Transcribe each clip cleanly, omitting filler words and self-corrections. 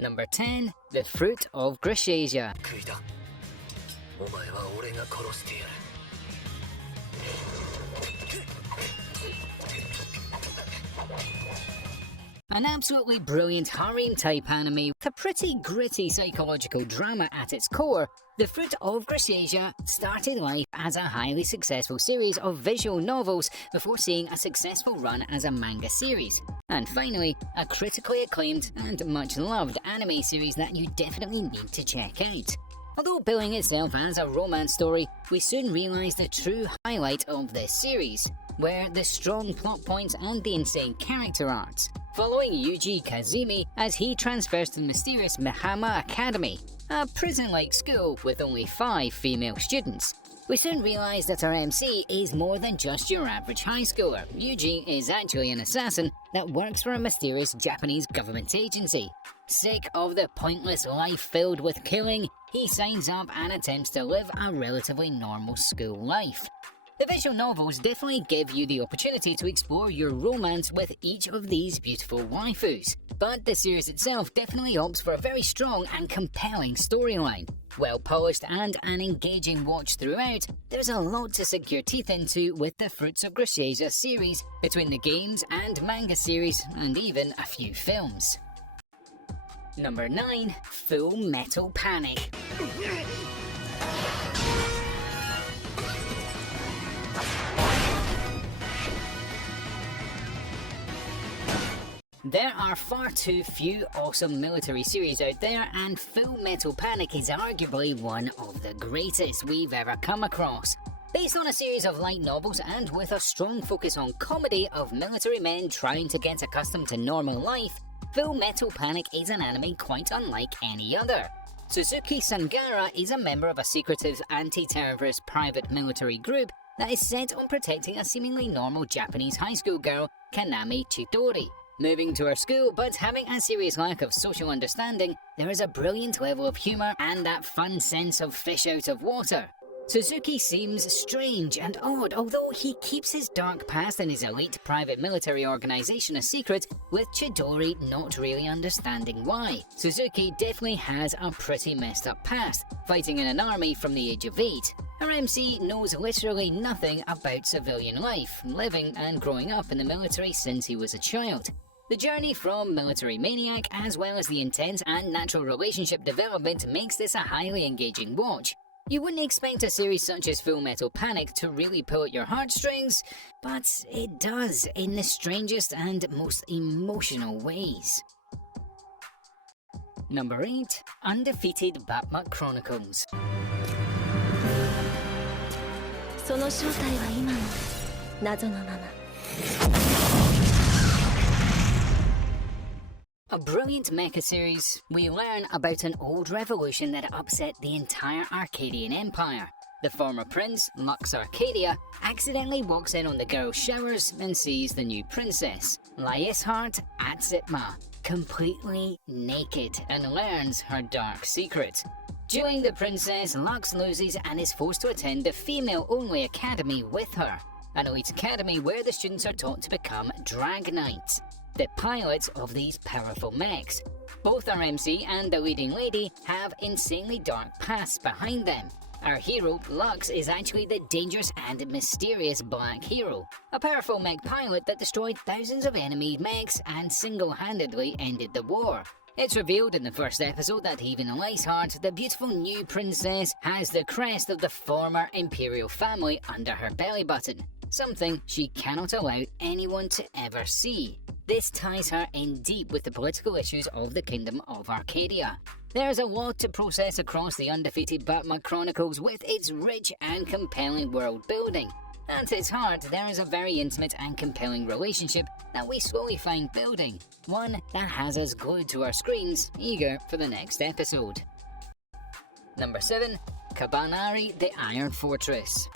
Number 10. The Fruit of ᴅɪsᴄʟᴇʀ. An absolutely brilliant harem-type anime with a pretty gritty psychological drama at its core, The Fruit of ᴅɪsᴄʟᴇ started life as a highly successful series of visual novels before seeing a successful run as a manga series, and finally, a critically acclaimed and much loved anime series that you definitely need to check out. Although billing itself as a romance story, we soon realised the true highlight of this series, where the strong plot points and the insane character arcs, following Yuji Kazumi as he transfers to the mysterious Mihama Academy, a prison-like school with only 5 female students. We soon realize that our MC is more than just your average high schooler. Yuji is actually an assassin that works for a mysterious Japanese government agency. Sick of the pointless life filled with killing, he signs up and attempts to live a relatively normal school life. The visual novels definitely give you the opportunity to explore your romance with each of these beautiful waifus, but the series itself definitely opts for a very strong and compelling storyline. Well polished and an engaging watch throughout, there's a lot to sink your teeth into with the Fruits of ᴅɪsᴄʟᴇ series, between the games and manga series, and even a few films. Number 9. Full Metal Panic. There are far too few awesome military series out there, and Full Metal Panic is arguably one of the greatest we've ever come across. Based on a series of light novels and with a strong focus on comedy of military men trying to get accustomed to normal life, Full Metal Panic is an anime quite unlike any other. Suzuki Sangara is a member of a secretive anti-terrorist private military group that is set on protecting a seemingly normal Japanese high school girl, Kaname Chidori. Moving to her school, but having a serious lack of social understanding, there is a brilliant level of humour and that fun sense of fish out of water. Suzuki seems strange and odd, although he keeps his dark past and his elite private military organisation a secret, with Chidori not really understanding why. Suzuki definitely has a pretty messed up past, fighting in an army from the age of 8. Her MC knows literally nothing about civilian life, living and growing up in the military since he was a child. The journey from military maniac, as well as the intense and natural relationship development, makes this a highly engaging watch. You wouldn't expect a series such as Full Metal Panic to really pull at your heartstrings, but it does in the strangest and most emotional ways. Number 8. Undefeated Batman Chronicles. その正体は今も謎のまま。 A brilliant mecha series, we learn about an old revolution that upset the entire Arcadian Empire. The former prince, Lux Arcadia, accidentally walks in on the girls' showers and sees the new princess, ᴅɪsᴟᴟᴜ Atsitma, completely naked, and learns her dark secret. Dueling the princess, Lux loses and is forced to attend the female-only academy with her, an elite academy where the students are taught to become drag knights, the pilots of these powerful mechs. Both our MC and the leading lady have insanely dark pasts behind them. Our hero, Lux, is actually the dangerous and mysterious Black Hero, a powerful mech pilot that destroyed thousands of enemy mechs and single-handedly ended the war. It's revealed in the first episode that even ᴅɪsᴟᴜ, the beautiful new princess, has the crest of the former imperial family under her belly button, something she cannot allow anyone to ever see. This ties her in deep with the political issues of the Kingdom of Arcadia. There's a lot to process across the Undefeated Batman Chronicles with its rich and compelling world building. At its heart, there is a very intimate and compelling relationship that we slowly find building, one that has us glued to our screens, eager for the next episode. Number 7. Kabanari the Iron Fortress.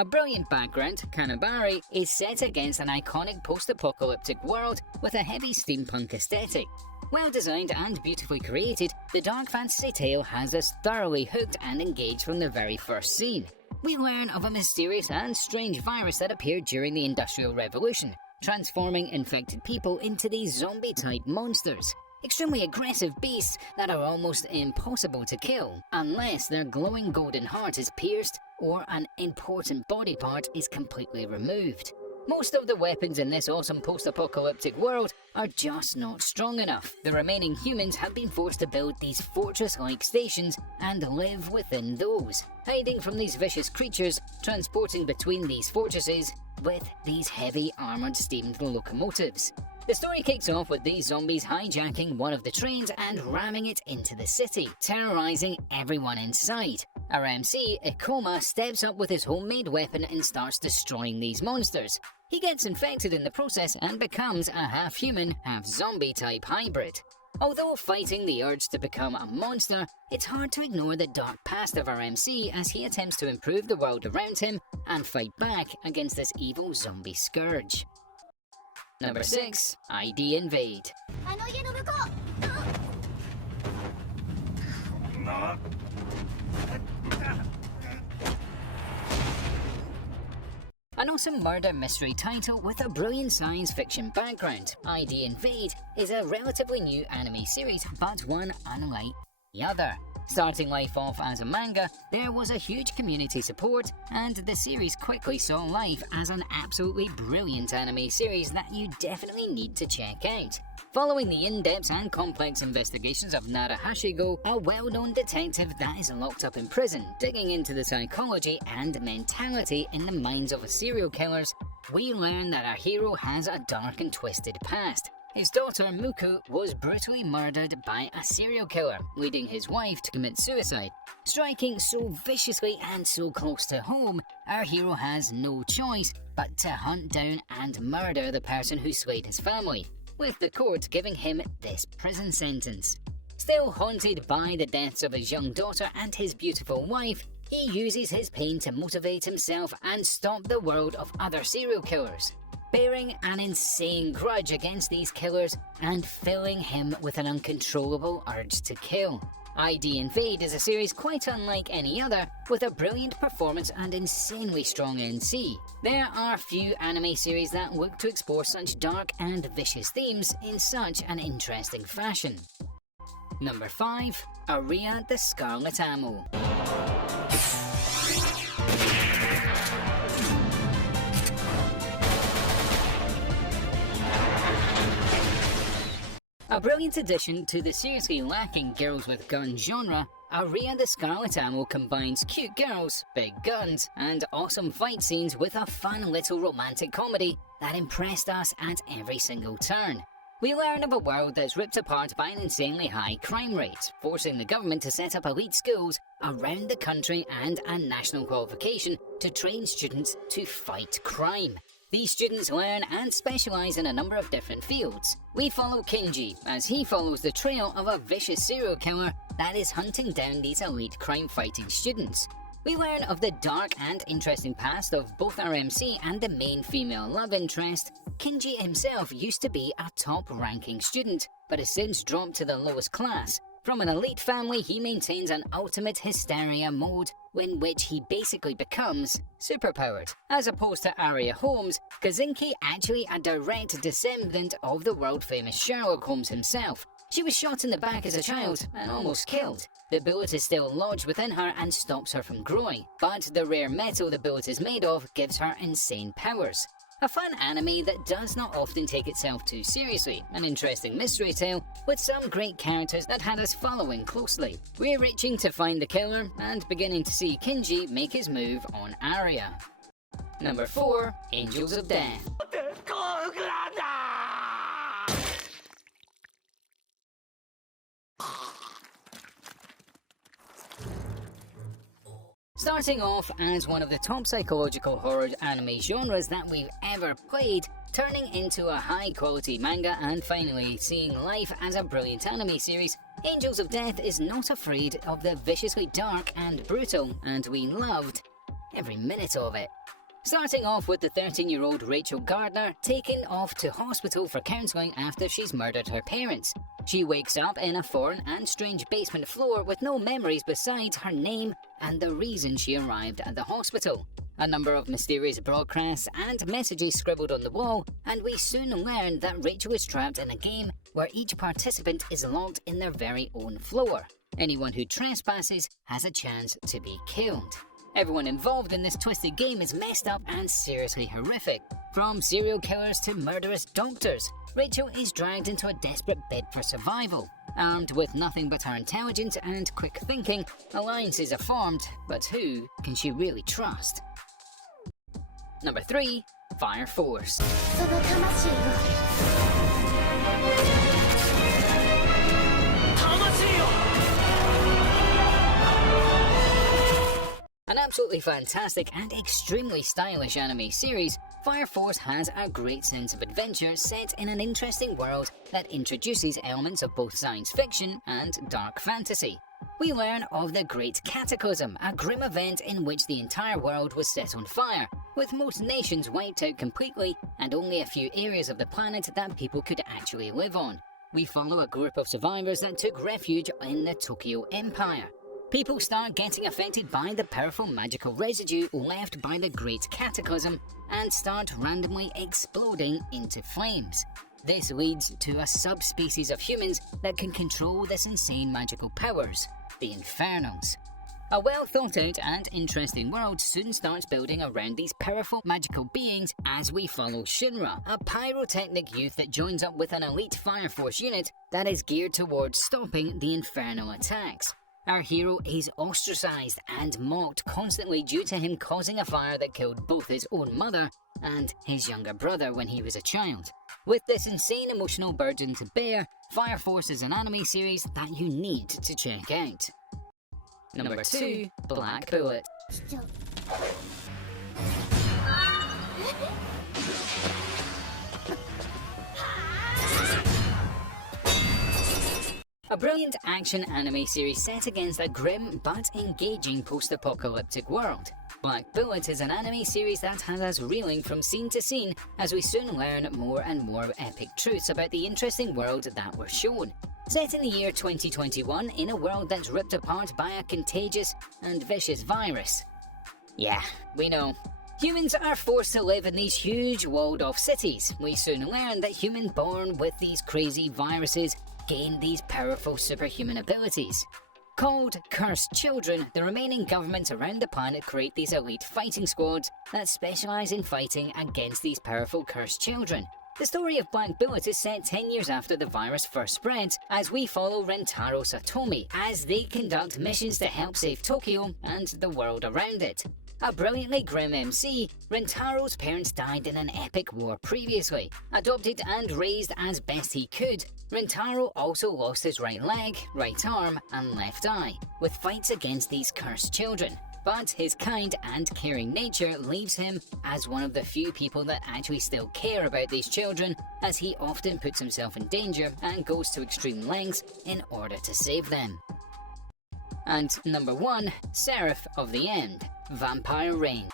A brilliant background, Kanabari is set against an iconic post-apocalyptic world with a heavy steampunk aesthetic. Well designed and beautifully created, the dark fantasy tale has us thoroughly hooked and engaged from the very first scene. we learn of a mysterious and strange virus that appeared during the Industrial Revolution, transforming infected people into these zombie-type monsters. Extremely aggressive beasts that are almost impossible to kill, unless their glowing golden heart is pierced or an important body part is completely removed. Most of the weapons in this awesome post-apocalyptic world are just not strong enough. The remaining humans have been forced to build these fortress-like stations and live within those, hiding from these vicious creatures, transporting between these fortresses with these heavy armoured steamed locomotives. The story kicks off with these zombies hijacking one of the trains and ramming it into the city, terrorising everyone inside. Our MC, ᴅɪsᴄʟᴇᴜ, steps up with his homemade weapon and starts destroying these monsters. He gets infected in the process and becomes a half-human, half-zombie type hybrid. Although fighting the urge to become a monster, it's hard to ignore the dark past of our MC as he attempts to improve the world around him and fight back against this evil zombie scourge. Number 6. ID Invade. An awesome murder mystery title with a brilliant science fiction background, ID Invade is a relatively new anime series, but one unlike the other. Starting life off as a manga, there was a huge community support, and the series quickly saw life as an absolutely brilliant anime series that you definitely need to check out. Following the in-depth and complex investigations of Nara Hashigo, a well-known detective that is locked up in prison, digging into the psychology and mentality in the minds of serial killers, we learn that our hero has a dark and twisted past. His daughter Muku was brutally murdered by a serial killer, leading his wife to commit suicide. Striking so viciously and so close to home, our hero has no choice but to hunt down and murder the person who slayed his family, with the court giving him this prison sentence. Still haunted by the deaths of his young daughter and his beautiful wife, he uses his pain to motivate himself and stop the world of other serial killers, bearing an insane grudge against these killers and filling him with an uncontrollable urge to kill. ID Invade is a series quite unlike any other, with a brilliant performance and insanely strong NC. There are few anime series that look to explore such dark and vicious themes in such an interesting fashion. Number 5. ᴅɪsᴄʟᴜ the Scarlet Ammo. A brilliant addition to the seriously lacking girls with guns genre, ᴅɪsᴄʟᴜ the Scarlet Ammo combines cute girls, big guns, and awesome fight scenes with a fun little romantic comedy that impressed us at every single turn. We learn of a world that's ripped apart by an insanely high crime rate, forcing the government to set up elite schools around the country and a national qualification to train students to fight crime. These students learn and specialise in a number of different fields. We follow Kinji as he follows the trail of a vicious serial killer that is hunting down these elite crime-fighting students. We learn of the dark and interesting past of both our MC and the main female love interest. Kinji himself used to be a top-ranking student, but has since dropped to the lowest class. From an elite family, he maintains an ultimate hysteria mode in which he basically becomes superpowered. As opposed to Aria Holmes, Kazuki actually a direct descendant of the world-famous Sherlock Holmes himself. She was shot in the back as a child and almost killed. The bullet is still lodged within her and stops her from growing, but the rare metal the bullet is made of gives her insane powers. A fun anime that does not often take itself too seriously, an interesting mystery tale with some great characters that had us following closely. We're reaching to find the killer and beginning to see Kinji make his move on Aria. Number 4. Angels of Death. Starting off as one of the top psychological horror anime genres that we've ever played, turning into a high-quality manga and finally seeing life as a brilliant anime series, Angels of Death is not afraid of the viciously dark and brutal, and we loved every minute of it. Starting off with the 13-year-old Rachel Gardner taken off to hospital for counselling after she's murdered her parents. She wakes up in a foreign and strange basement floor with no memories besides her name and the reason she arrived at the hospital. A number of mysterious broadcasts and messages scribbled on the wall, and we soon learned that Rachel is trapped in a game where each participant is locked in their very own floor. Anyone who trespasses has a chance to be killed. Everyone involved in this twisted game is messed up and seriously horrific. From serial killers to murderous doctors, Rachel is dragged into a desperate bid for survival. Armed with nothing but her intelligence and quick thinking, alliances are formed, but who can she really trust? Number 3. Fire Force. その魂を An absolutely fantastic and extremely stylish anime series, Fire Force has a great sense of adventure set in an interesting world that introduces elements of both science fiction and dark fantasy. We learn of the Great Cataclysm, a grim event in which the entire world was set on fire, with most nations wiped out completely and only a few areas of the planet that people could actually live on. We follow a group of survivors that took refuge in the Tokyo Empire. People start getting affected by the powerful magical residue left by the Great Cataclysm and start randomly exploding into flames. This leads to a subspecies of humans that can control this insane magical powers, the Infernals. A well thought out and interesting world soon starts building around these powerful magical beings as we follow Shinra, a pyrotechnic youth that joins up with an elite Fire Force unit that is geared towards stopping the infernal attacks. Our hero is ostracized and mocked constantly due to him causing a fire that killed both his own mother and his younger brother when he was a child. With this insane emotional burden to bear, Fire Force is an anime series that you need to check out. Number 2. Black Bullet. しちゃう A brilliant action anime series set against a grim but engaging post-apocalyptic world. Black Bullet is an anime series that has us reeling from scene to scene as we soon learn more and more epic truths about the interesting world that we're shown. Set in the year 2021 in a world that's ripped apart by a contagious and vicious virus. Yeah, we know. Humans are forced to live in these huge walled-off cities. We soon learn that humans born with these crazy viruses gain these powerful superhuman abilities. Called Cursed Children, the remaining governments around the planet create these elite fighting squads that specialise in fighting against these powerful cursed children. The story of Black Bullet is set 10 years after the virus first spreads, as we follow Rentaro Satomi as they conduct missions to help save Tokyo and the world around it. A brilliantly grim MC, Rentaro's parents died in an epic war previously. Adopted and raised as best he could, Rentaro also lost his right leg, right arm and left eye, with fights against these cursed children. But his kind and caring nature leaves him as one of the few people that actually still care about these children, as he often puts himself in danger and goes to extreme lengths in order to save them. And number 1, Seraph of the End, Vampire Reign.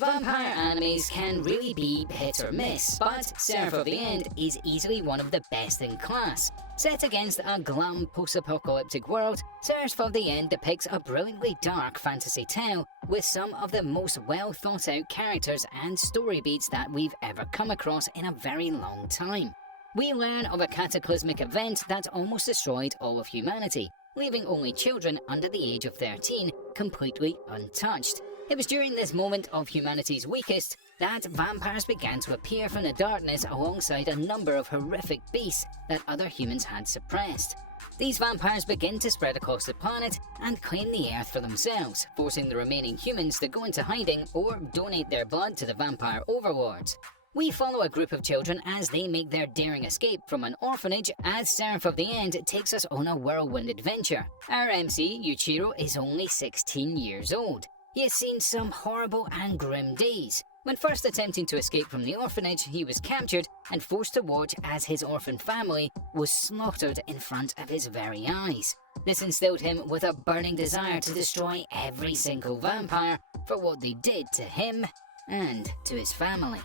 Vampire animes can really be hit or miss, but Seraph of the End is easily one of the best in class. Set against a glam post-apocalyptic world, Seraph of the End depicts a brilliantly dark fantasy tale with some of the most well-thought-out characters and story beats that we've ever come across in a very long time. We learn of a cataclysmic event that almost destroyed all of humanity, leaving only children under the age of 13 completely untouched. It was during this moment of humanity's weakest that vampires began to appear from the darkness alongside a number of horrific beasts that other humans had suppressed. These vampires begin to spread across the planet and claim the earth for themselves, forcing the remaining humans to go into hiding or donate their blood to the vampire overlords. We follow a group of children as they make their daring escape from an orphanage as Seraph of the End takes us on a whirlwind adventure. Our MC, Yuichiro, is only 16 years old. He has seen some horrible and grim days. When first attempting to escape from the orphanage, he was captured and forced to watch as his orphan family was slaughtered in front of his very eyes. This instilled him with a burning desire to destroy every single vampire for what they did to him and to his family.